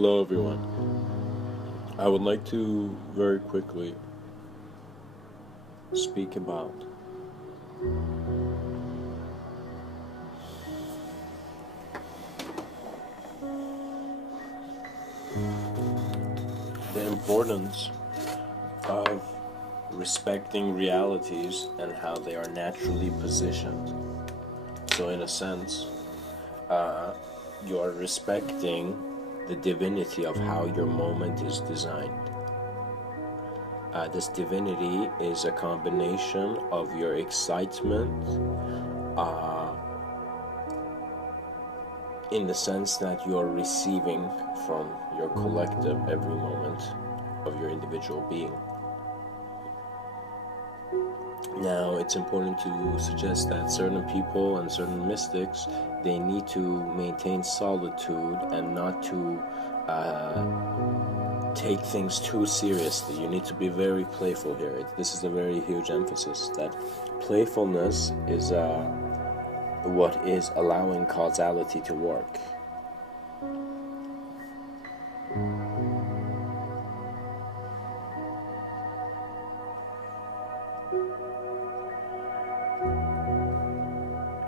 Hello everyone. I would like to very quickly speak about the importance of respecting realities and how they are naturally positioned. So in a sense, you are respecting the divinity of how your moment is designed. This divinity is a combination of your excitement, in the sense that you are receiving from your collective every moment of your individual being. Now, it's important to suggest that certain people and certain mystics, they need to maintain solitude and not to take things too seriously. You need to be very playful here. This is a very huge emphasis, that playfulness is what is allowing causality to work.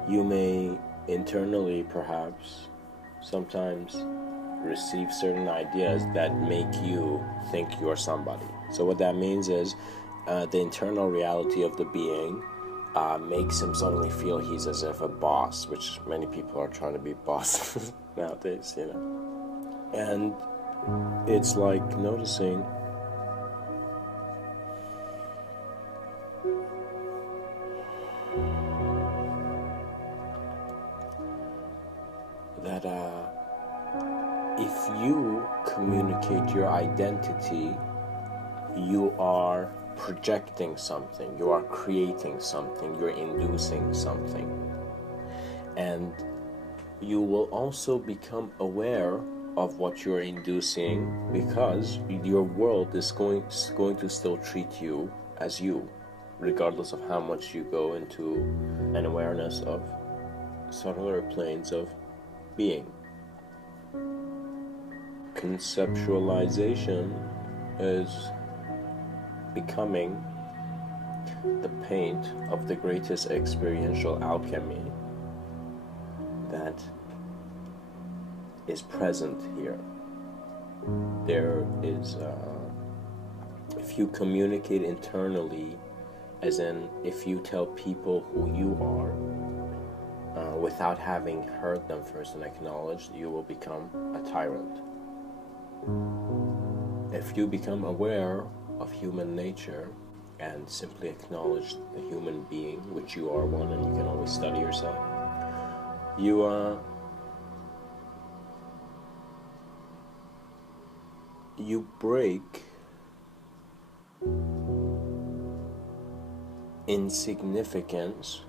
You may internally, perhaps, sometimes receive certain ideas that make you think you're somebody. So what that means is the internal reality of the being makes him suddenly feel he's as if a boss, which many people are trying to be bosses nowadays, you know. And it's like noticing that if you communicate your identity, you are projecting something, you are creating something, you're inducing something. And you will also become aware of what you're inducing, because your world is going to still treat you as you, regardless of how much you go into an awareness of subtler planes of being. Conceptualization is becoming the paint of the greatest experiential alchemy that is present here. There is, if you communicate internally, as in if you tell people who you are, without having heard them first and acknowledged, you will become a tyrant. If you become aware of human nature and simply acknowledge the human being, which you are one, and you can always study yourself, you break insignificance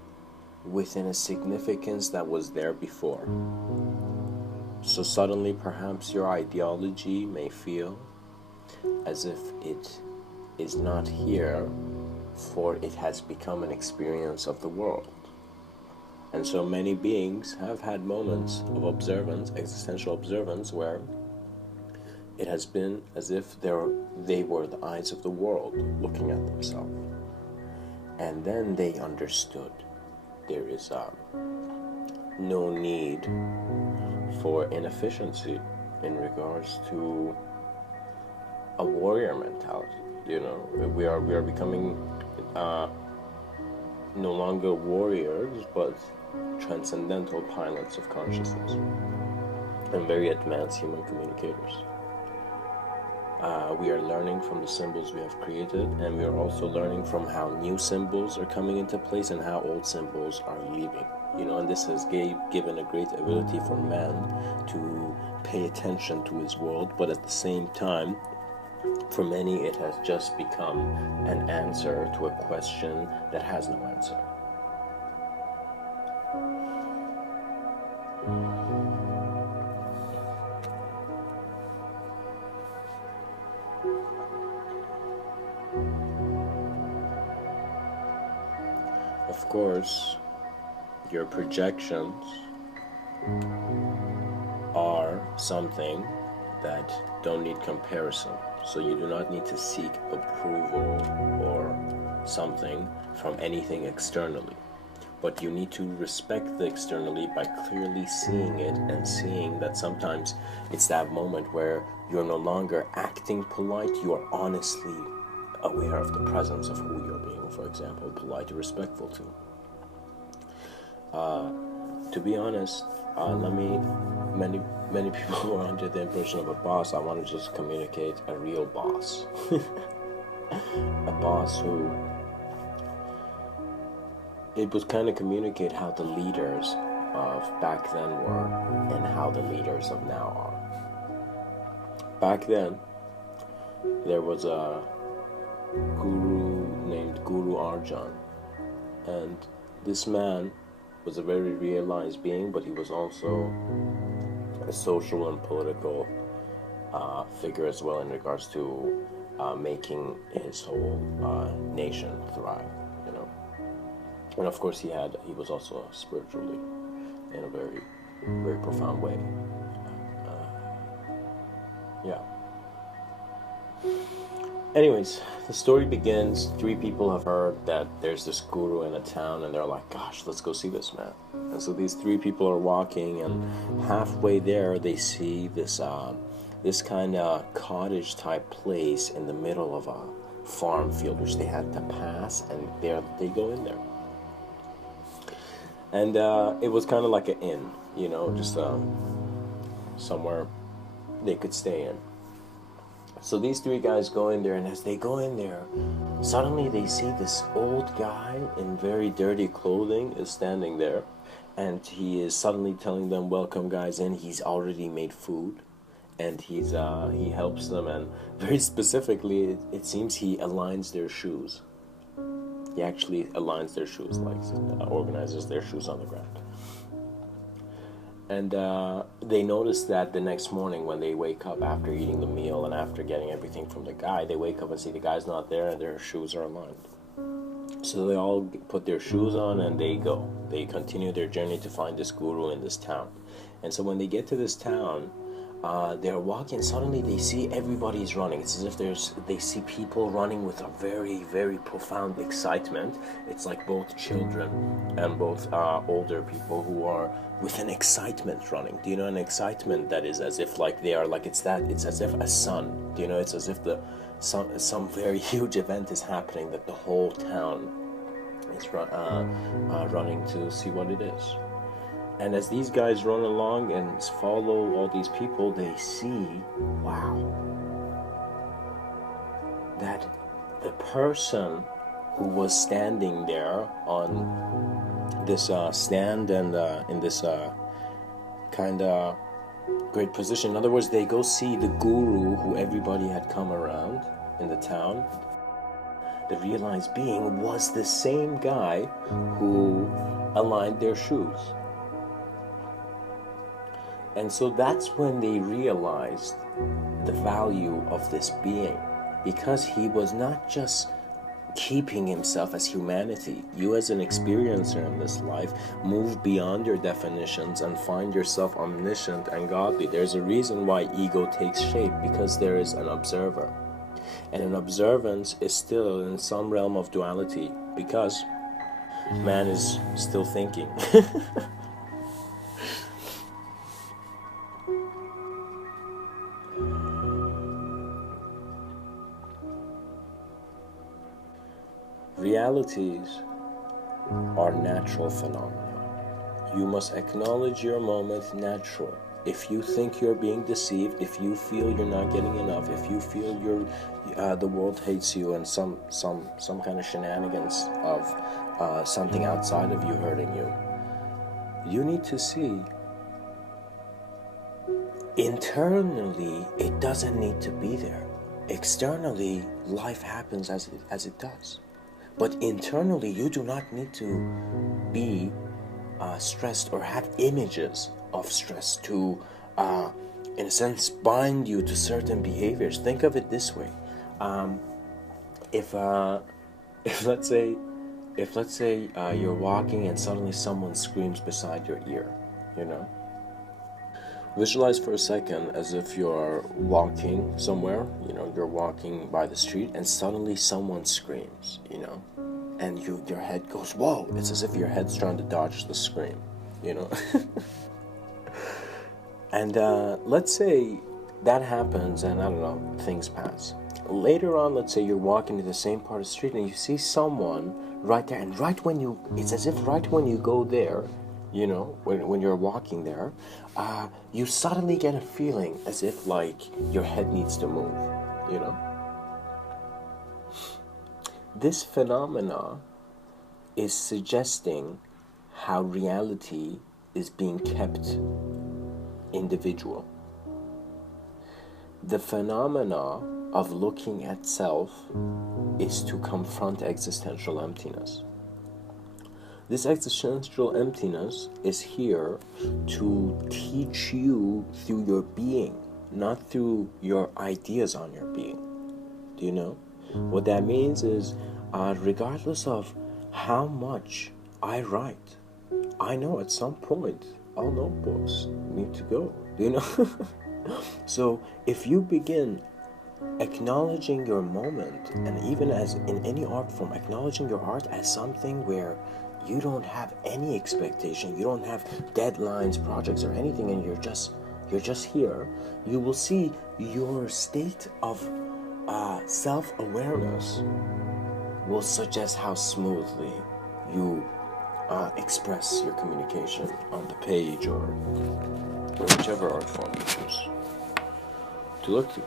within a significance that was there before. So suddenly perhaps your ideology may feel as if it is not here, for it has become an experience of the world. And so many beings have had moments of observance, existential observance, where it has been as if they were the eyes of the world looking at themselves. And then they understood there is no need for inefficiency in regards to a warrior mentality. You know, we are becoming no longer warriors, but transcendental pilots of consciousness and very advanced human communicators. We are learning from the symbols we have created, and we are also learning from how new symbols are coming into place and how old symbols are leaving. You know, and this has given a great ability for man to pay attention to his world, but at the same time, for many, it has just become an answer to a question that has no answer. Of course, your projections are something that don't need comparison. So you do not need to seek approval or something from anything externally. But you need to respect the externally by clearly seeing it and seeing that sometimes it's that moment where you're no longer acting polite, you are honestly aware of the presence of who you're being, for example, polite or respectful to. To be honest, many people are under the impression of a boss. I want to just communicate a real boss. A boss who it would kind of communicate how the leaders of back then were and how the leaders of now are. Back then, there was a guru named Guru Arjan, and this man was a very realized being, but he was also a social and political figure as well in regards to making his whole nation thrive, you know. And of course he was also spiritually in a very, very profound way. Yeah. Anyways, the story begins. 3 people have heard that there's this guru in a town, and they're like, gosh, let's go see this man. And so these 3 people are walking, and halfway there they see this kind of cottage type place in the middle of a farm field, which they had to pass, and they go in there. And it was kind of like an inn, you know, just somewhere they could stay in. So these 3 guys go in there, and as they go in there, suddenly they see this old guy in very dirty clothing is standing there, and he is suddenly telling them, welcome guys in. He's already made food, and he helps them, and very specifically it seems he aligns their shoes. He actually aligns their shoes, like organizes their shoes on the ground. And they notice that the next morning when they wake up after eating the meal and after getting everything from the guy, they wake up and see the guy's not there and their shoes are aligned. So they all put their shoes on and they go. They continue their journey to find this guru in this town. And so when they get to this town, they're walking, suddenly they see everybody's running. It's as if they see people running with a very, very profound excitement. It's like both children and both older people who are with an excitement running. Do you know, an excitement that is as if like they are like it's as if a sun. Do you know, it's as if some very huge event is happening that the whole town is running to see what it is. And as these guys run along and follow all these people, they see, wow, that the person who was standing there on this stand and in this kind of great position. In other words, they go see the guru who everybody had come around in the town. The realized being was the same guy who aligned their shoes. And so that's when they realized the value of this being, because he was not just keeping himself as humanity. You as an experiencer in this life move beyond your definitions and find yourself omniscient and godly. There's a reason why ego takes shape, because there is an observer. And an observance is still in some realm of duality, because man is still thinking. Realities are natural phenomena. You must acknowledge your moment natural. If you think you're being deceived, if you feel you're not getting enough, if you feel the world hates you and some kind of shenanigans of something outside of you hurting you, you need to see internally it doesn't need to be there. Externally, life happens as it does. But internally, you do not need to be stressed or have images of stress to, in a sense, bind you to certain behaviors. Think of it this way: if let's say you're walking and suddenly someone screams beside your ear, you know, Visualize for a second as if you're walking somewhere, you're walking by the street and suddenly someone screams, and your head goes, whoa, it's as if your head's trying to dodge the scream, And let's say that happens and, I don't know, things pass. Later on, let's say you're walking to the same part of the street and you see someone right there, and it's as if right when you go there, when you're walking there, you suddenly get a feeling as if like your head needs to move, This phenomena is suggesting how reality is being kept individual. The phenomena of looking at self is to confront existential emptiness. This existential emptiness is here to teach you through your being, not through your ideas on your being. Do you know? What that means is, regardless of how much I write, I know at some point all notebooks need to go. Do you know? So if you begin acknowledging your moment, and even as in any art form, acknowledging your art as something where you don't have any expectation, you don't have deadlines, projects, or anything, and you're just here, you will see your state of self-awareness will suggest how smoothly you express your communication on the page or whichever art form you choose to look to.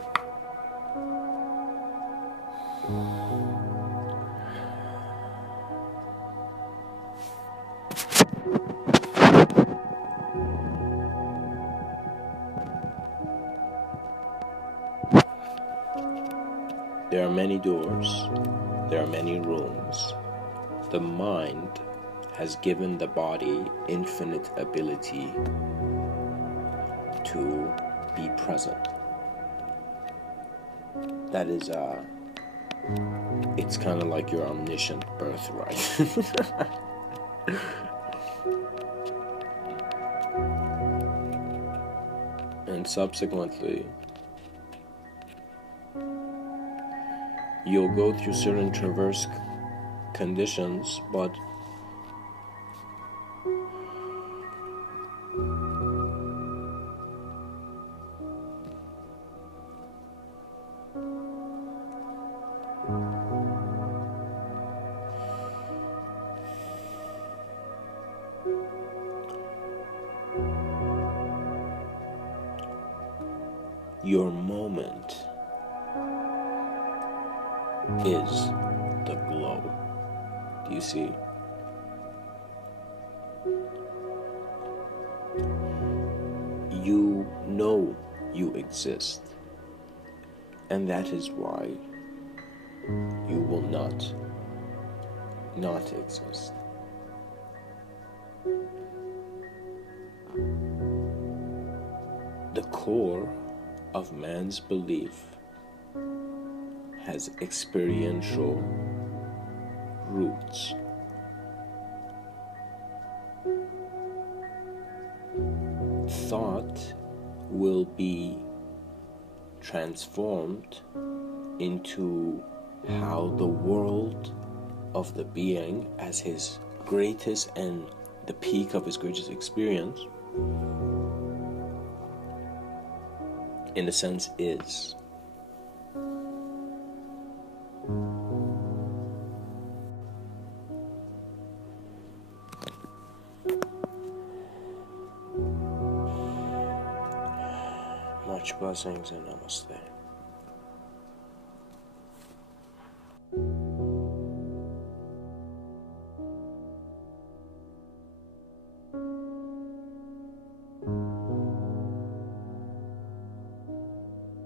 There are many doors, there are many rooms. The mind has given the body infinite ability to be present. That is, it's kind of like your omniscient birthright. And subsequently, you'll go through certain traverse conditions, but your moment is the glow. Do you see? You know you exist, and that is why you will not exist. The core of man's belief has experiential roots. Thought will be transformed into how the world of the being, as his greatest and the peak of his greatest experience, in a sense, is. Much blessings and namaste.